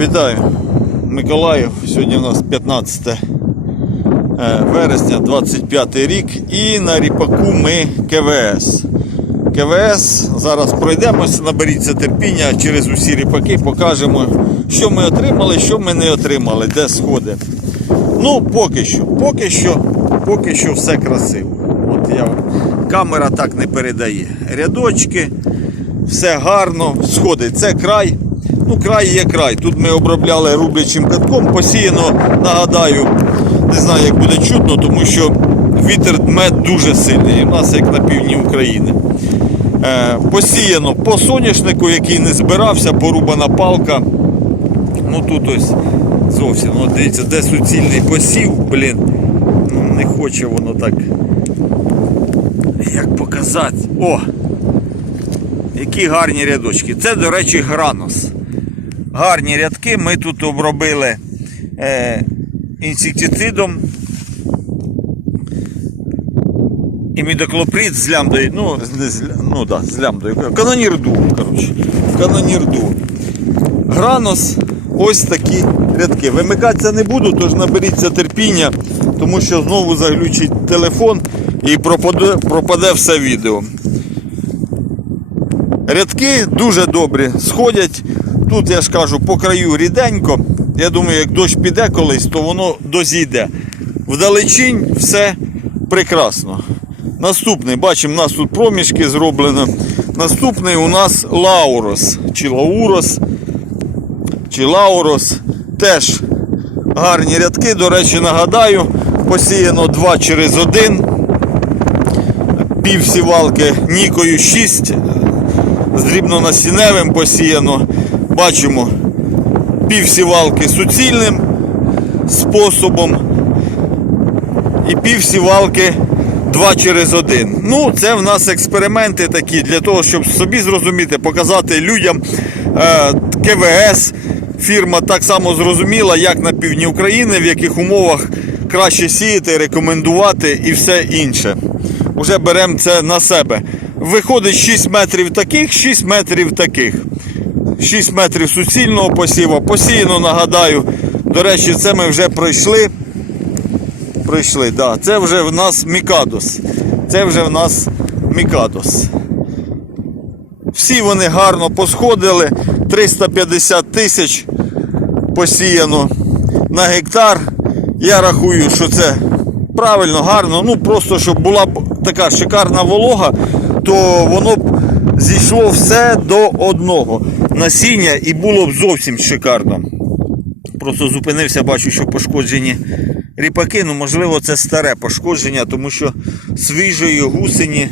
Вітаю, Миколаїв. Сьогодні у нас 15 е, вересня, 25 рік. І на ріпаку ми КВС. КВС. Зараз пройдемося, наберіться терпіння через усі ріпаки, покажемо, що ми отримали, що ми не отримали, де сходи. Ну, поки що, поки що, поки що все красиво. От я камера так не передає. Рядочки, все гарно, сходи. Це край. Ну, край є край. Тут ми обробляли рублячим катком, посіяно, нагадаю, не знаю, як буде чутно, тому що вітер дме дуже сильний. У нас як на півдні України. Е, посіяно по соняшнику, який не збирався, порубана палка. Ну тут ось зовсім, ну дивіться, де суцільний посів, блін. Ну не хоче воно так. Як показати? О! Які гарні рядочки. Це, до речі, гранос. Гарні рядки. Ми тут обробили е, інсектицидом. Імідоклоприд з лямдою, ну, з, ну да, з лямдою. Канонірду, коротше. Канонірду. Гранос, ось такі рядки. Вимикатися не буду, тож наберіться терпіння, тому що знову заглючить телефон і пропаде, пропаде все відео. Рядки дуже добрі, сходять. Тут я ж кажу, по краю ріденько. Я думаю, як дощ піде колись, то воно дозійде. Вдалечінь все прекрасно. Наступний, бачимо, у нас тут проміжки зроблено. Наступний у нас Лаурос чи Лаурос чи Лаурос. Теж гарні рядки. До речі, нагадаю, посіяно 2 через 1. Пів сівалки Нікою 6. З дрібнонасінневим посіяно. Бачимо пів сівалки суцільним способом. І пів сівалки 2 через 1. Ну, це в нас експерименти такі для того, щоб собі зрозуміти, показати людям е, КВС. Фірма так само зрозуміла, як на півдні України, в яких умовах краще сіяти, рекомендувати і все інше. Уже беремо це на себе. Виходить 6 метрів таких, 6 метрів таких. 6 метрів суцільного посіву. Посіяно, нагадаю. До речі, це ми вже пройшли. Пройшли, да. Це вже в нас Мікадос. Це вже в нас Мікадос. Всі вони гарно посходили. 350 тисяч посіяно на гектар. Я рахую, що це правильно, гарно. Ну просто щоб була така шикарна волога, то воно б зійшло все до одного насіння і було б зовсім шикарно. Просто зупинився, бачу, що пошкоджені ріпаки. Ну, можливо, це старе пошкодження, тому що свіжої гусені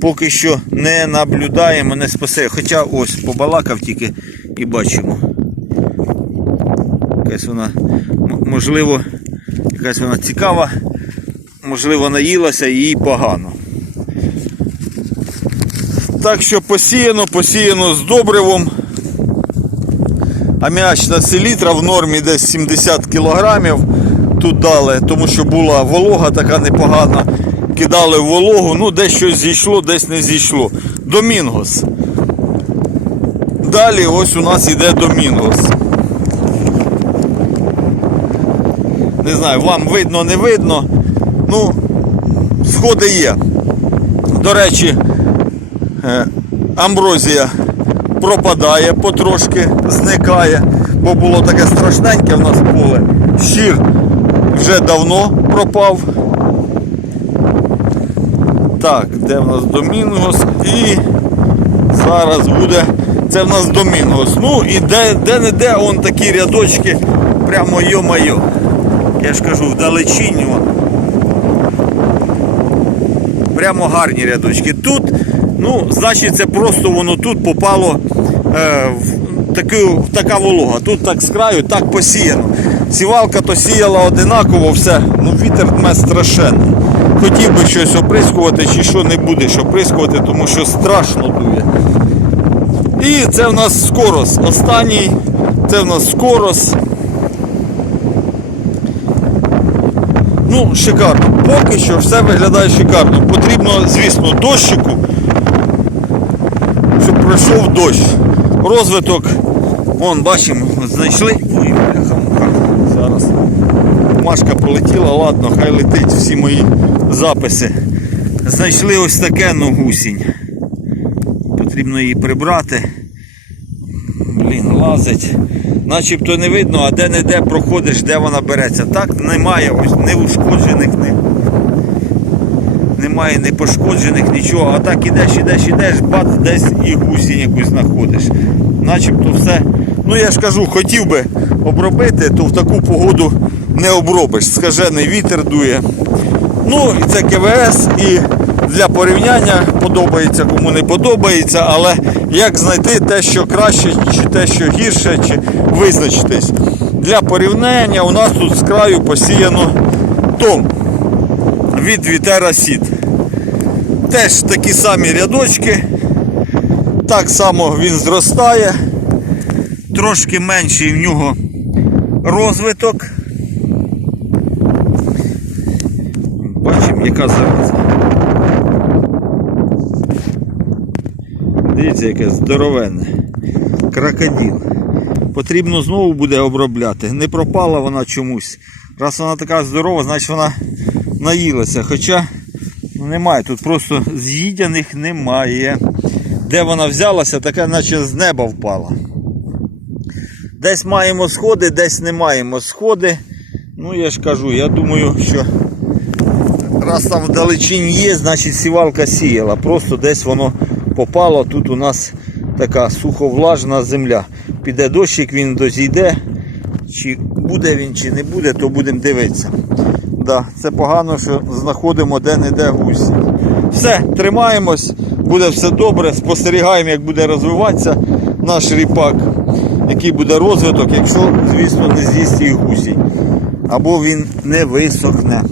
поки що не наблюдаємо, не спасе. Хоча ось побалакав тільки і бачимо. Якась вона, можливо, якась вона цікава, можливо, наїлася і їй погано. Так що посіяно, посіяно з добривом. Аміачна селітра в нормі десь 70 кілограмів тут дали, тому що була волога така непогана. Кидали в вологу, ну десь щось зійшло, десь не зійшло. Домінгос. Далі ось у нас іде Домінгос. Не знаю, вам видно, не видно. Ну, сходи є. До речі, е, амброзія пропадає потрошки, зникає, бо було таке страшненьке в нас поле. Щір вже давно пропав. Так, де в нас Домінгос і зараз буде. Це в нас Домінгос. Ну і де, де де он такі рядочки, прямо йо-майо. Я ж кажу, вдалечінь. Прямо гарні рядочки. Тут, ну, значить, це просто воно тут попало е, таку, така волога. Тут так з краю, так посіяно. Сівалка то сіяла одинаково, все, ну вітер дме страшенний. Хотів би щось оприскувати, чи що не будеш оприскувати, тому що страшно дує. І це в нас скорос. Останній, це в нас скорос. Ну, шикарно. Поки що все виглядає шикарно. Потрібно, звісно, дощику, щоб пройшов дощ. Розвиток Вон, бачимо, знайшли. Ой. Зараз. Машка полетіла, ладно, хай летить всі мої записи. Знайшли ось таке ну, гусінь. Потрібно її прибрати. Блін, лазить. Начебто не видно, а де-не-де проходиш, де вона береться. Так немає ось неушкоджених ним. Немає не пошкоджених нічого, а так ідеш, ідеш, ідеш, бац, десь і гусінь якусь знаходиш. Начебто все. Ну я ж кажу, хотів би обробити, то в таку погоду не обробиш. Скажений вітер дує. Ну, і це КВС, і для порівняння подобається, кому не подобається, але як знайти те, що краще, чи те, що гірше, чи визначитись. Для порівняння у нас тут з краю посіяно том від Вітера Сід. Теж такі самі рядочки. Так само він зростає. Трошки менший в нього розвиток. Бачимо, яка зараза. Дивіться, яке здоровенне. Крокодил. Потрібно знову буде обробляти. Не пропала вона чомусь. Раз вона така здорова, значить вона наїлася. Хоча ну, немає, тут просто з'їдяних немає. Де вона взялася, таке наче з неба впала. Десь маємо сходи, десь не маємо сходи. Ну я ж кажу, я думаю, що раз там вдалечінь є, значить сівалка сіяла. Просто десь воно попало. Тут у нас така суховлажна земля. Піде дощик, він дозійде. Чи буде він, чи не буде, то будемо дивитися. Да, це погано, що знаходимо де-не-де гусі. Все, тримаємось, буде все добре, спостерігаємо, як буде розвиватися наш ріпак, який буде розвиток, якщо, звісно, не з'їсть їх гусі. Або він не висохне.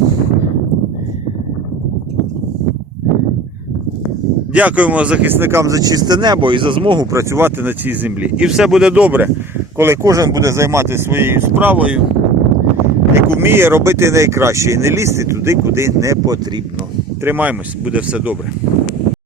Дякуємо захисникам за чисте небо і за змогу працювати на цій землі. І все буде добре, коли кожен буде займатися своєю справою, яку вміє робити найкраще і не лізти туди, куди не потрібно. Тримаємось, буде все добре.